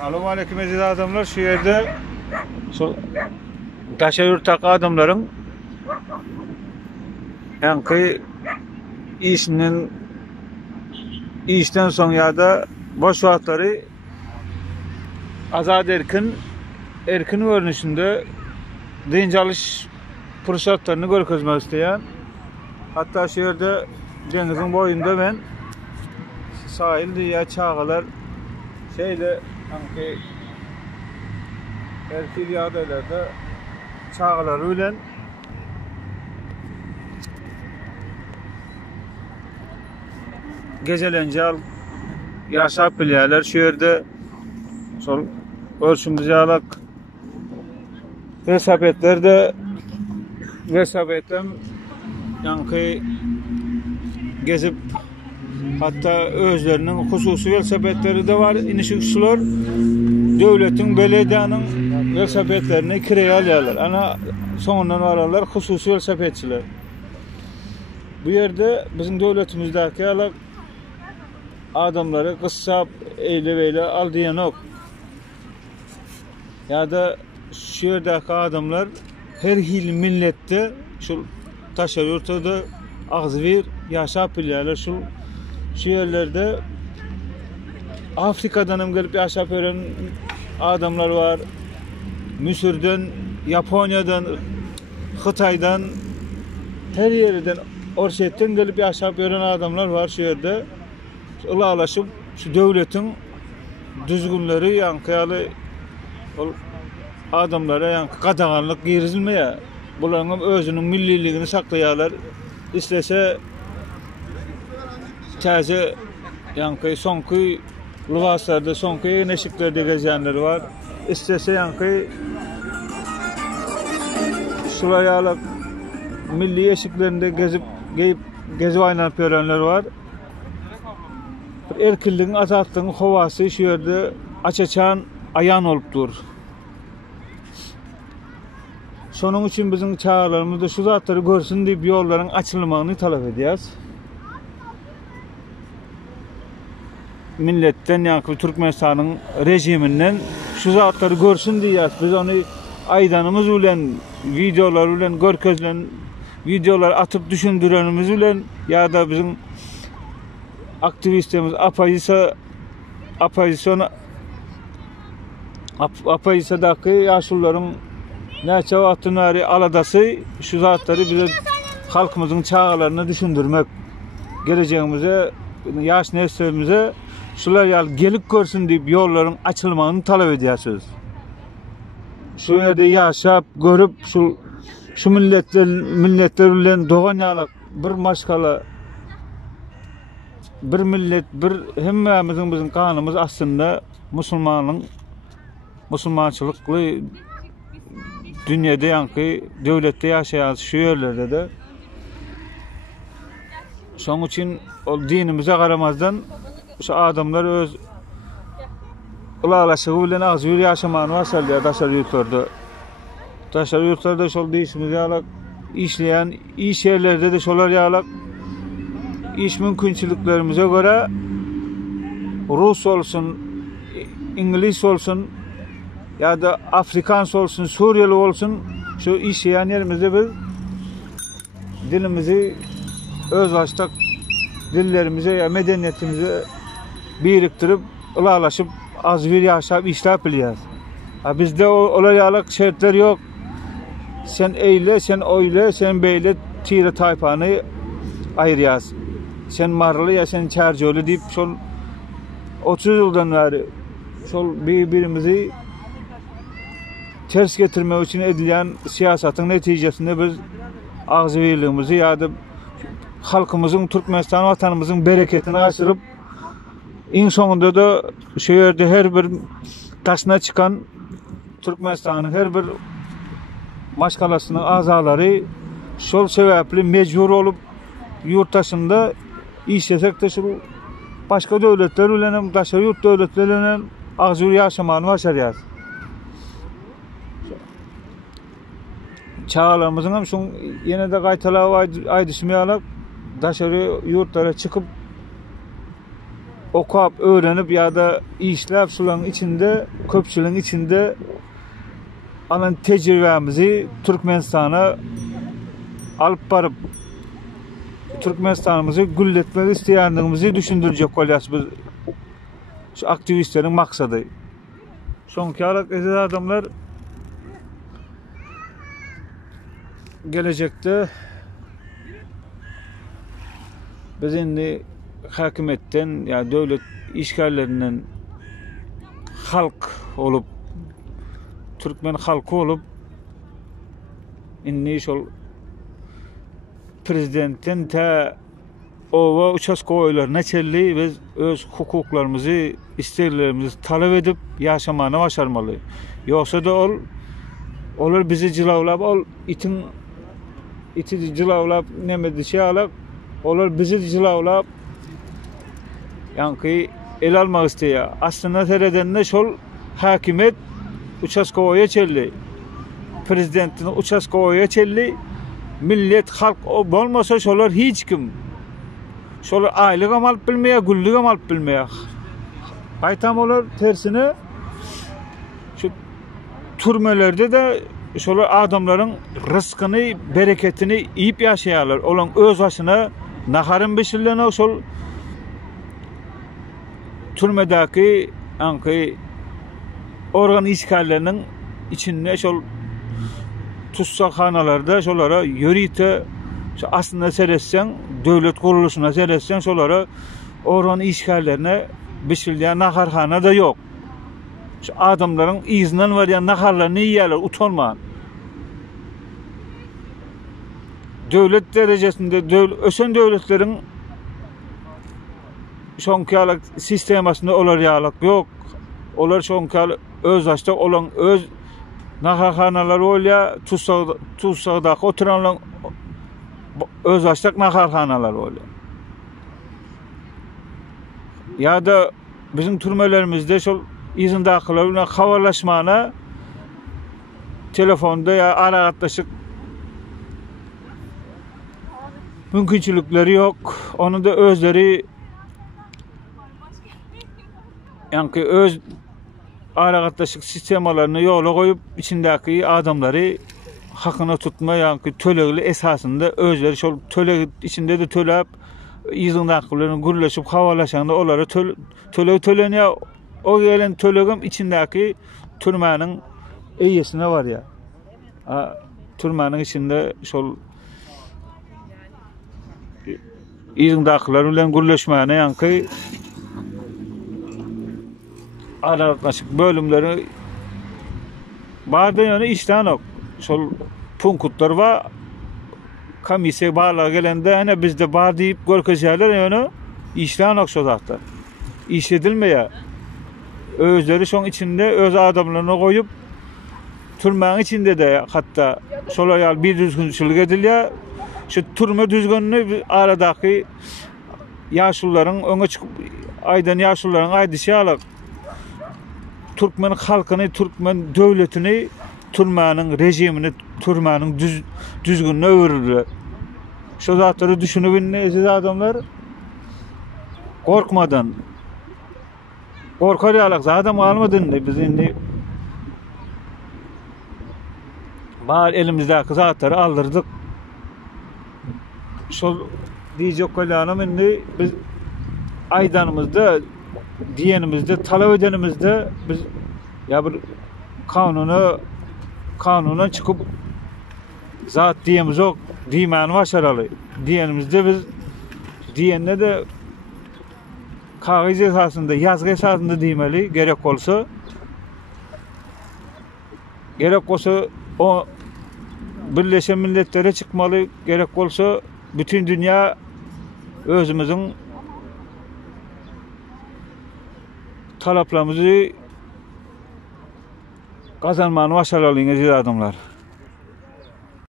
Assalamu aleyküm aziz adamlar. Şu yerde Taşayurt'taki adamların yankı işten son ya da boş vaatları azad erkin görünüşünde dinç alış fırsatlarını görkezmek isteyen, hatta şu yerde denizin boyunda ben sahilde ya çağlar şeyle hangi erkil yağdalarda çağlar ölen gecelence al yaşap bilyerler şu yerde sol ölçümüzü alak vesabetlerde vesabetten yankı gezip hatta özlerinin hususi velsabetleri de var. İnişikçiler devletin, belediyenin velsabetlerini kiraya alıyorlar. Ana sonundan vararlar hususi velsabetçiler. Bu yerde bizim devletimizdeki adamları kıssap eyle al diyen yok. Ya da şu yerdeki adamlar her hil millette şu Taşayurt'ta ağzı bir yaşap bilyerler. Şu yerlerde Afrika'dan gelip yaşap öğren adamlar var. Mısır'dan, Japonya'dan, Xitay'dan, her yerden, Orşet'ten gelip yaşap öğren adamlar var şu yerde. Ilılaşıp şu devletin düzgünleri yankıyalı adamlara yankı qadağanlık girizilmeye. Bunların özünün milliliğini saklayalar. İstese taze yankı sonku libaslarda, sonku neşiklerde gezenleri var. İstese yankı şurayalık milli eşiklerinde gezip oynanıp görenler var. Erkilliğin, azatlığın havası şu yerde açaçan ayan olup dur. Sonun için bizim çağrılarımızda şu zatları görsün deyip yolların açılmasını talep ediyoruz. Milletten yani Türkmenistan'ın rejiminden şu zatları görsün diyoruz. Biz onu aydanımız ulen, videolar ulen, görkezlen videolar atıp düşündürenimiz ulen ya da bizim aktivistimiz apayisadaki yaşlıların neçe vaktınları aladası şu zatları bize halkımızın çağlarını düşündürmek, geleceğimize, yaş neslimize şular gelip görsün deyip yolların açılmasını talep ediyorsunuz. Şu yerde yaşap görüp şu milletlerle doğan yalık bir maşkala bir millet bir hemmemizin bizim kanımız aslında Müslümançılıklı dünyada yankı devlette yaşayan şu yerlerde de son için o dinimize karamazdan şu adamlar öz ılalaşığı bilen ağzı yürü yaşamanı vasal diye Taşayurtlarda şol değişimiz yalak işleyen iş yerlerde de şolar yalak iş mümkünçülüklerimize göre Rus olsun, İngiliz olsun ya da Afrikans olsun, Suriyeli olsun şu işleyen yerimizde biz dilimizi özlaştık, dillerimize ya medeniyetimize biriktirip ılalaşıp az bir yaşayıp işlep biliyoruz. Bizde olayalık şartlar yok. Sen eyle, sen öyle, sen beyle tire tayfanı ayırıyaz. Sen marlı ya sen çarjolu deyip şol 30 yıldan beri şol birbirimizi ters getirmek için edilen siyasetin neticesinde biz ağzı birliğimizi ya da halkımızın, Türkmenistan vatanımızın bereketini aşırıp en sonunda da şu yerde her bir taşına çıkan Türkmenistan'ın her bir maşkalasının azaları şol sebeple mecbur olup yurttaşında işlesek de şu başka devletler ulenem, Taşayurt devletlerinin ağzı yaşamanı başarıyız. Çağlarımızın hem şun yine de kaytalağı aydışmayarak Taşayurt yurtlara çıkıp okup öğrenip ya da işlep şuların içinde, köpçülüğün içinde alan tecrübemizi Türkmenistan'a alıp barıp Türkmenistan'ımızı gülletmek isteyenliğimizi düşündürecek olayız biz şu aktivistlerin maksadı. Sonki alarak eziz adamlar gelecekte biz indi hakimiyetten ya devlet işgallerinden halk olup Türkmen halkı olup indi şol prezidentin ta ova uçasko oylarına çelli biz öz hukuklarımızı, isteklerimizi talep edip yaşamana başarmalı. Yoksa da olur bizi cilavlap, iti cilavlap nemedi şey alap, olur bizi cilavlap yankı el almak isteyor. Aslında teredenle şol hakimiyet uçaskoya çelli. Prezidentin uçaskoya çelli. Millet, halk olmasa şolar hiç kim. Şolar aylık alıp bilmeye, güllük alıp bilmeye. Aytam olar tersine şu türmelerde de şolar adamların rızkını, bereketini yiyip yaşayarlar. Olan öz başına naharın beşillerine şol türmedeki ankı organ işgallerinin içinde şol tutsakxanalarda şolara yörüyte aslında seyretsen, devlet kuruluşuna seyretsen şolara organ işgallerine biçildiği naharhana da yok. Şu adamların izinden var ya naharlarını yiyorlar, utanmayın. Devlet derecesinde, ösen devletlerin şonkiyalık sistemasında olar yağlık yok. Olar şonkiyalık öz açta olan öz naharhanalar olya, tutsağdaki oturanlar öz açtak naharhanalar olya. Ya da bizim türmelerimizde şol izindakilerle haberleşmana telefonda ya aragatlaşık mümkünçülükleri yok. Onu da özleri yani öz aragatlaşık sistemalarını yola koyup içindeki adamları hakkını tutma yani tölegli esasında özleri şol töle içinde de tölep izindakilerin gürleşip havalaşanda onları töleniyor. O gelen tölegim içindeki türmenin iyisine var ya. Türmenin içinde şol izindakilerle gürleşmeyene yani aralaşık bölümleri bazı yani işten yok. Şol punkutlar var. Kamise bağla gelende hani bizde bar deyip görkezerler yani işten yok sodakta. İş edilmeye. Özleri şon içinde öz adamlarını koyup türmenin içinde de hatta şolayal bir düzgünçülük ediliyor. Şu türme düzgününü aradaki yaşlıların öne çıkıp aydan yaşlıların aydışı alıp Türkmen halkını, Türkmen devletini, türmenin rejimini, türmenin düzgününe öğürürler. Şu zatları düşünüp siz adamlar korkmadan korkar yalak adam almadın biz indi bağır elimizdeki zatları aldırdık. Şu diyecek olanım indi biz aydanımızda diyenimizde talep edenimizde biz ya bir kanuna çıkıp zat diyemiz yok diyemen başaralı diyenimizde biz diyenle de kağıt esasında yazgı esasında diyemeli gerek olsa o Birleşen Milletler'e çıkmalı gerek olsa bütün dünya özümüzün talaplarımızı kazanmanı başaralı adamlar.